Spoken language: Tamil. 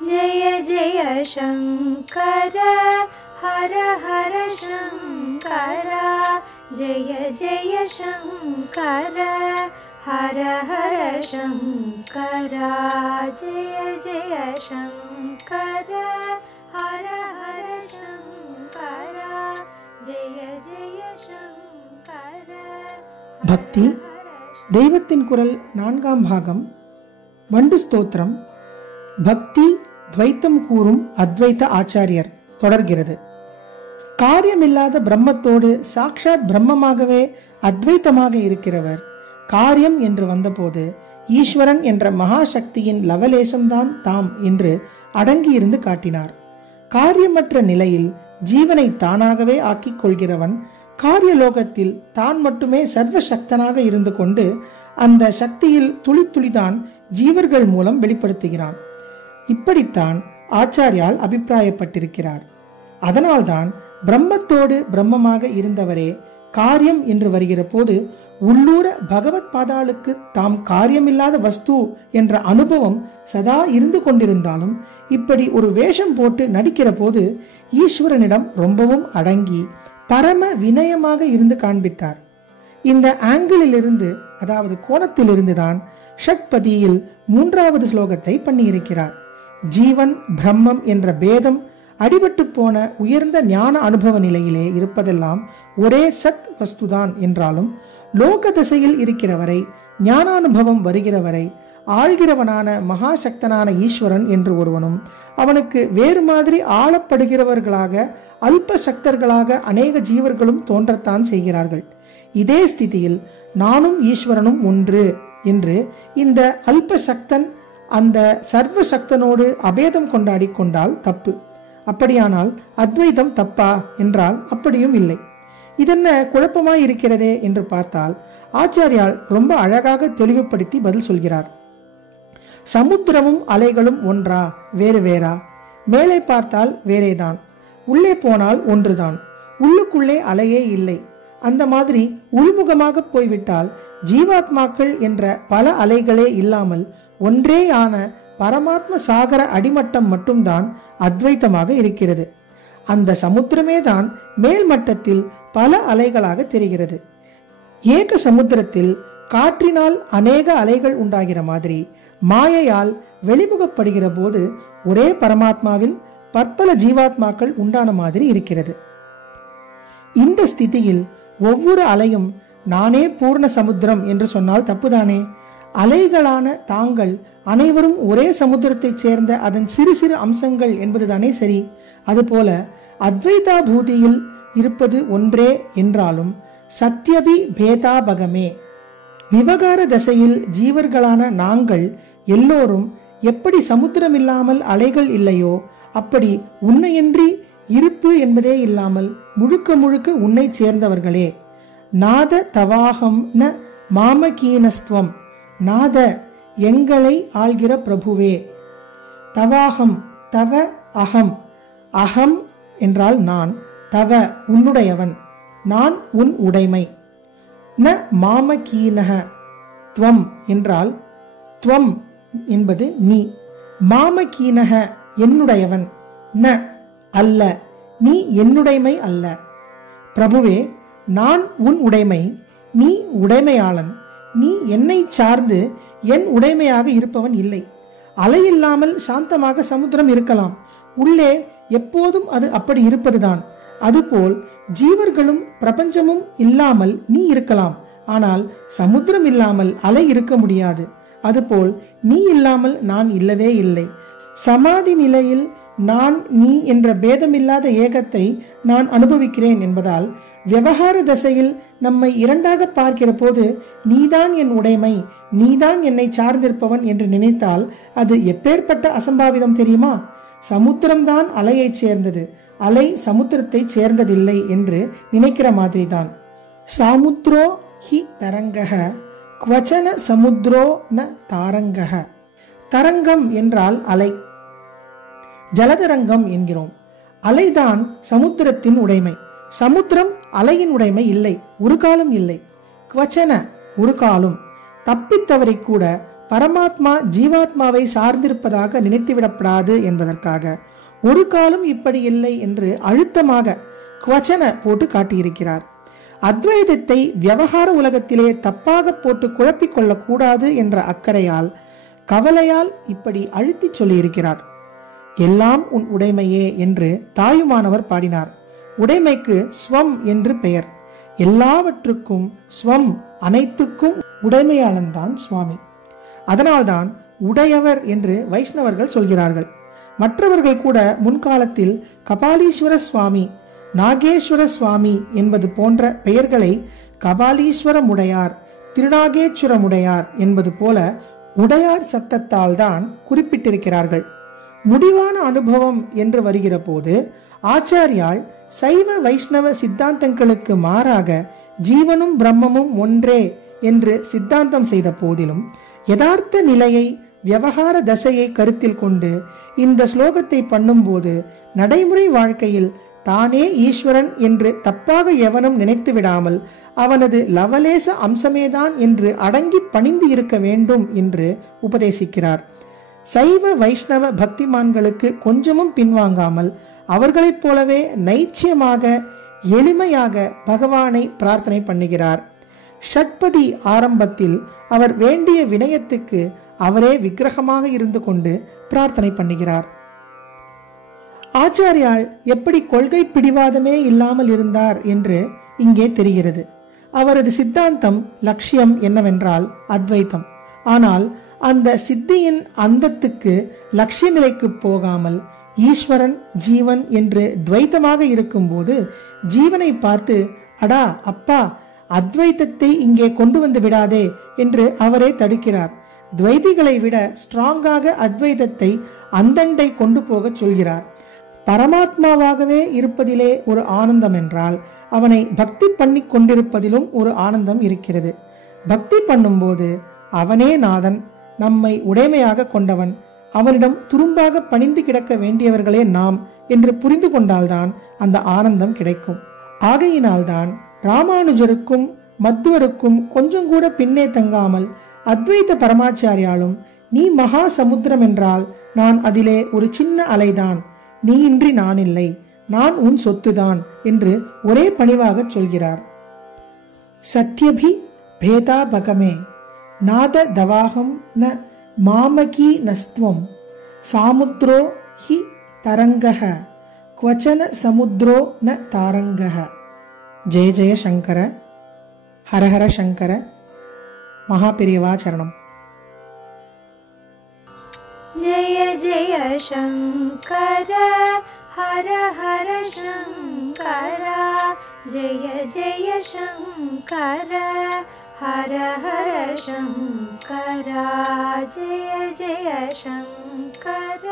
जय जय शंकर हर हर शंकर जय जय शंकर हर हर शंकर जय जय शंकर हर हर शंकर जय जय शंकर. பக்தி தெய்வத்தின் குரல் 4ஆம் பாகம். வண்டு ஸ்தோத்திரம். பக்தி துவைத்தம் கூறும் அத்வைத ஆச்சாரியர் தொடர்கிறது. காரியமில்லாத பிரம்மத்தோடு சாக்ஷாத் பிரம்மமாகவே அத்வைத்தமாக இருக்கிறவர் காரியம் என்று வந்தபோது ஈஸ்வரன் என்ற மகாசக்தியின் லவலேசம்தான் தாம் என்று அடங்கியிருந்து காட்டினார். காரியமற்ற நிலையில் ஜீவனை தானாகவே ஆக்கிக் கொள்கிறவன் காரியலோகத்தில் தான் மட்டுமே சர்வசக்தனாக இருந்து கொண்டு அந்த சக்தியில் துளி துளிதான் ஜீவர்கள் மூலம் வெளிப்படுத்துகிறான். இப்படித்தான் ஆச்சாரியால் அபிப்பிராயப்பட்டிருக்கிறார். அதனால்தான் பிரம்மத்தோடு பிரம்மமாக இருந்தவரே காரியம் என்று வருகிற போது உள்ளூர பகவத் பாதாளுக்கு தாம் காரியமில்லாத வஸ்து என்ற அனுபவம் சதா இருந்து கொண்டிருந்தாலும் இப்படி ஒரு வேஷம் போட்டு நடிக்கிற போது ஈஸ்வரனிடம் ரொம்பவும் அடங்கி பரம வினயமாக இருந்து காண்பித்தார். இந்த ஆங்கிளிலிருந்து, அதாவது கோணத்திலிருந்துதான் ஷட்பதியில் 3வது ஸ்லோகத்தை பண்ணியிருக்கிறார். ஜீவன் பிரம்மம் என்ற பேதம் அடிபட்டு போன உயர்ந்த ஞான அனுபவ நிலையிலே இருப்பதெல்லாம் ஒரே சத் வஸ்துதான் என்றாலும் லோக திசையில் இருக்கிறவரை, ஞானானுபவம் வருகிறவரை ஆள்கிறவனான மகாசக்தனான ஈஸ்வரன் என்று ஒருவனும் அவனுக்கு வேறு மாதிரி ஆளப்படுகிறவர்களாக அல்ப சக்தர்களாக அநேக ஜீவர்களும் தோன்றத்தான் செய்கிறார்கள். இதே ஸ்திதியில் நானும் ஈஸ்வரனும் ஒன்று என்று இந்த அல்ப சக்தன் அந்த சர்வ சக்தனோடு அபேதம் கொண்டாடி கொண்டால் தப்பு. அப்படியானால் அத்வைதம் தப்பா என்றால் அப்படியும் இல்லை. இதென்ன குழப்பமாய் இருக்கிறதே என்று பார்த்தால் ஆச்சாரியால் ரொம்ப அழகாக தெளிவுபடுத்தி பதில் சொல்கிறார். சமுத்திரமும் அலைகளும் ஒன்றா வேறு வேறா? மேலே பார்த்தால் வேறேதான், உள்ளே போனால் ஒன்றுதான். உள்ளுக்குள்ளே அலையே இல்லை. அந்த மாதிரி உள்முகமாக போய்விட்டால் ஜீவாத்மாக்கள் என்ற பல அலைகளே இல்லாமல் ஒன்றேயான பரமாத்ம சாகர அடிமட்டம் மட்டும்தான் அத்வைத்தமாக இருக்கிறது. அந்த சமுத்திரமே தான் மேல்மட்டத்தில் பல அலைகளாக தெரிகிறது. ஏக சமுத்திரத்தில் காற்றினால் அநேக அலைகள் உண்டாகிற மாதிரி மாயையால் வெளிமுகப்படுகிற போது ஒரே பரமாத்மாவில் பற்பல ஜீவாத்மாக்கள் உண்டான மாதிரி இருக்கிறது. இந்த ஸ்திதியில் ஒவ்வொரு அலையும் நானே பூர்ண சமுத்திரம் என்று சொன்னால் தப்புதானே? அலைகளான தாங்கள் அனைவரும் ஒரே சமுத்திரத்தை சேர்ந்த அதன் சிறு சிறு அம்சங்கள் என்பதுதானே சரி. அதுபோல அத்வைதா பூதியில் இருப்பது ஒன்றே என்றாலும் சத்யபி பேதாபகமே. விவகார தசையில் ஜீவர்களான நாங்கள் எல்லோரும் எப்படி சமுத்திரம் இல்லாமல் அலைகள் இல்லையோ அப்படி உன்னையின்றி இருப்பு என்பதே இல்லாமல் முழுக்க முழுக்க உன்னை சேர்ந்தவர்களே. நாத தவாகம் ந மாமகீனஸ்துவம். நாத எங்களை ஆள்கிற பிரபுவே. தவாகம் தவ அகம். அகம் என்றால் நான், தவ உன்னுடையவன், நான் உன் உடைமை. ந மாமகீனஹ. துவம் என்றால் துவம் என்பது நீ. மாமகீனஹ என்னுடையவன். ந அல்ல, நீ என்னுடைமை அல்ல. பிரபுவே, நான் உன் உடைமை, நீ உடைமையாளன். நீ என்னை சார்ந்து என் உடைமையாக இருப்பவன் இல்லை. அலையில்லாமல் சாந்தமாக சமுத்திரம் இருக்கலாம். உள்ளே எப்போதும் அது அப்படி இருப்பதுதான். அதுபோல் ஜீவர்களும் பிரபஞ்சமும் இல்லாமல் நீ இருக்கலாம். ஆனால் சமுத்திரம் இல்லாமல் அலை இருக்க முடியாது. அதுபோல் நீ இல்லாமல் நான் இல்லவே இல்லை. சமாதி நிலையில் நான் நீ என்ற பேதமில்லாத ஏகத்தை நான் அனுபவிக்கிறேன் என்பதால் விவகார தசையில் நம்மை இரண்டாக பார்க்கிற போது நீதான் என் உடைமை, நீதான் என்னை சார்ந்திருப்பவன் என்று நினைத்தால் அது எப்பேற்பட்ட அசம்பாவிதம் தெரியுமா? சமுத்திரம்தான் அலையை சேர்ந்தது, அலை சமுத்திரத்தை சேர்ந்ததில்லை என்று நினைக்கிற மாதிரிதான். சாமுத்ரோ ஹி தரங்கஹ க்வச்சன சமுத்ரோ ந தாரங்கஹ. தரங்கம் என்றால் அலை, ஜலதரங்கம் என்கிறோம். அலைதான் சமுத்திரத்தின் உடைமை. சமுத்திரம் அலையின் உடைமை இல்லை, ஒரு காலம் இல்லை. க்வச்சன ஒரு காலம். தப்பித்தவரை கூட பரமாத்மா ஜீவாத்மாவை சார்ந்திருப்பதாக நினைத்துவிடப்படாது என்பதற்காக ஒரு காலம் இப்படி இல்லை என்று அழுத்தமாக குவச்சன போட்டு காட்டியிருக்கிறார். அத்வைதத்தை விவகார உலகத்திலே தப்பாக போட்டு குழப்பிக் கொள்ளக்கூடாது என்ற அக்கறையால் கவலையால் இப்படி அழுத்தி சொல்லியிருக்கிறார். எல்லாம் உன் உடைமையே என்று தாயுமானவர் பாடினார். உடைமைக்கு ஸ்வம் என்று பெயர். எல்லாவற்றுக்கும் ஸ்வம், அனைத்துக்கும் உடைமையாளன்தான் சுவாமி. அதனால்தான் உடையவர் என்று வைஷ்ணவர்கள் சொல்கிறார்கள். மற்றவர்கள் கூட முன்காலத்தில் கபாலீஸ்வர சுவாமி, நாகேஸ்வர சுவாமி என்பது போன்ற பெயர்களை கபாலீஸ்வரமுடையார், திருநாகேஸ்வரமுடையார் என்பது போல உடையார் சத்தத்தால் தான் குறிப்பிட்டிருக்கிறார்கள். முடிவான அனுபவம் என்று வருகிற போது ஆச்சாரியால் சைவ வைஷ்ணவ சித்தாந்தங்களுக்கு மாறாக ஜீவனும் பிரம்மமும் ஒன்றே என்று சித்தாந்தம் செய்த போதிலும் யதார்த்த நிலையை, விவகார தசையை கருத்தில் கொண்டு இந்த ஸ்லோகத்தை பண்ணும்போது நடைமுறை வாழ்க்கையில் தானே ஈஸ்வரன் என்று தப்பாக எவனும் நினைத்து விடாமல் அவனது லவலேச அம்சமேதான் என்று அடங்கி பணிந்து இருக்க வேண்டும் என்று உபதேசிக்கிறார். சைவ வைஷ்ணவ பக்திமான்களுக்கு கொஞ்சமும் பின்வாங்காமல் அவர்களைப் போலவே நைச்சியமாக எளிமையாக பகவானை பிரார்த்தனை பண்ணுகிறார். ஷட்பதி ஆரம்பத்தில் அவர் வேண்டிய வினயத்துக்கு அவரே விக்கிரகமாக இருந்து கொண்டு பிரார்த்தனை பண்ணுகிறார். ஆச்சாரியால் எப்படி கொள்கை பிடிவாதமே இல்லாமல் இருந்தார் என்று இங்கே தெரிகிறது. அவரது சித்தாந்தம், லட்சியம் என்னவென்றால் அத்வைத்தம். ஆனால் அந்த சித்தியின் அந்தத்துக்கு லட்சிய நிலைக்கு போகாமல் ஈஸ்வரன் ஜீவன் என்று துவைத்தமாக இருக்கும்போது ஜீவனை பார்த்து, அடா அப்பா, அத்வைத்தத்தை இங்கே கொண்டு வந்து விடாதே என்று அவரே தடுக்கிறார். துவைதிகளை விட ஸ்ட்ராங்காக அத்வைதத்தை அந்தண்டை கொண்டு போக சொல்கிறார். பரமாத்மாவாகவே இருப்பதிலே ஒரு ஆனந்தம் என்றால் அவனை பக்தி பண்ணி கொண்டிருப்பதிலும் ஒரு ஆனந்தம் இருக்கிறது. பக்தி பண்ணும்போது அவனே நாதன், நம்மை உடைமையாக கொண்டவன், அவனிடம் துரும்பாக பணிந்து கிடக்க வேண்டியவர்களே நாம் என்று புரிந்து கொண்டால்தான் அந்த ஆனந்தம் கிடைக்கும். ஆகையினால்தான் ராமானுஜருக்கும் மத்துவருக்கும் கொஞ்சம் கூட பின்னே தங்காமல் அத்வைத பரமாச்சாரியாலும், நீ மகா சமுத்திரம் என்றால் நான் அதிலே ஒரு சின்ன அலைதான், நீ இன்றி நான் இல்லை, நான் உன் சொத்துதான் என்று ஒரே பணிவாக சொல்கிறார். சத்யபி பேதா பகமே நாத தவாகம் ந மாமகி நஸ்துவம் சாமுத்ரோ ஹி தரங்கஹ க்வச்சன சமுத்ரோ ந தாரங்கஹ. ஜெய ஜெய சங்கர, ஹரஹர சங்கர, மகாபெரியவா சரணம். जय जय शंकर, हर हर शंकर, जय जय शंकर, हर हर शंकर, जय जय शंकर.